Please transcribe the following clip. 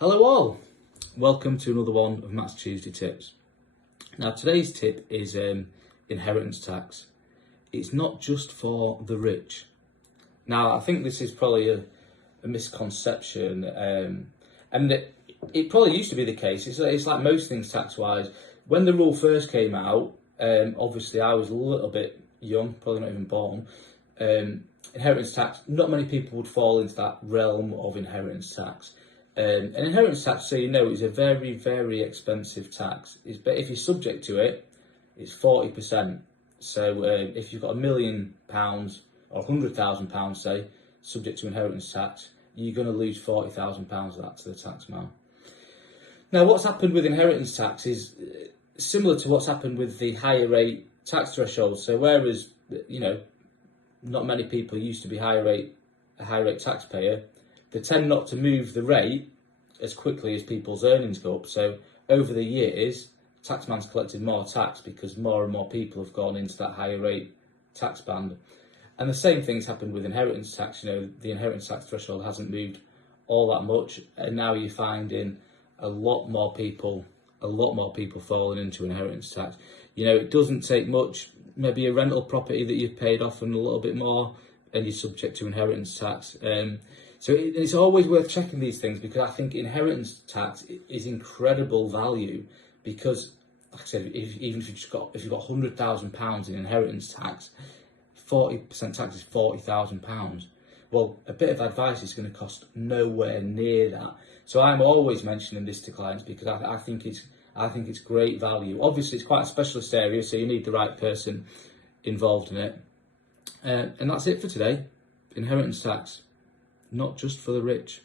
Hello all, welcome to another one of Matt's Tuesday Tips. Now today's tip is inheritance tax. It's not just for the rich. Now I think this is probably a misconception and it probably used to be the case. It's like most things tax wise. When the rule first came out, obviously I was a little bit young, probably not even born. Inheritance tax, not many people would fall into that realm of inheritance tax. An inheritance tax, so you know, is a very, very expensive tax. But if you're subject to it, it's 40%. So if you've got £1 million or £100,000, say, subject to inheritance tax, you're going to lose £40,000 of that to the tax man. Now, what's happened with inheritance tax is similar to what's happened with the higher rate tax threshold. So whereas, you know, not many people used to be a high rate taxpayer, they tend not to move the rate as quickly as people's earnings go up. So over the years, taxman's collected more tax because more and more people have gone into that higher rate tax band. And the same thing's happened with inheritance tax. You know, the inheritance tax threshold hasn't moved all that much, and now you're finding a lot more people falling into inheritance tax. You know, it doesn't take much, maybe a rental property that you've paid off and a little bit more, and you're subject to inheritance tax. So it's always worth checking these things, because I think inheritance tax is incredible value. Because, like I said, even if you've got £100,000 in inheritance tax, 40% tax is £40,000. Well, a bit of advice is going to cost nowhere near that. So I'm always mentioning this to clients because I think it's great value. Obviously, it's quite a specialist area, so you need the right person involved in it. And that's it for today. Inheritance tax, not just for the rich.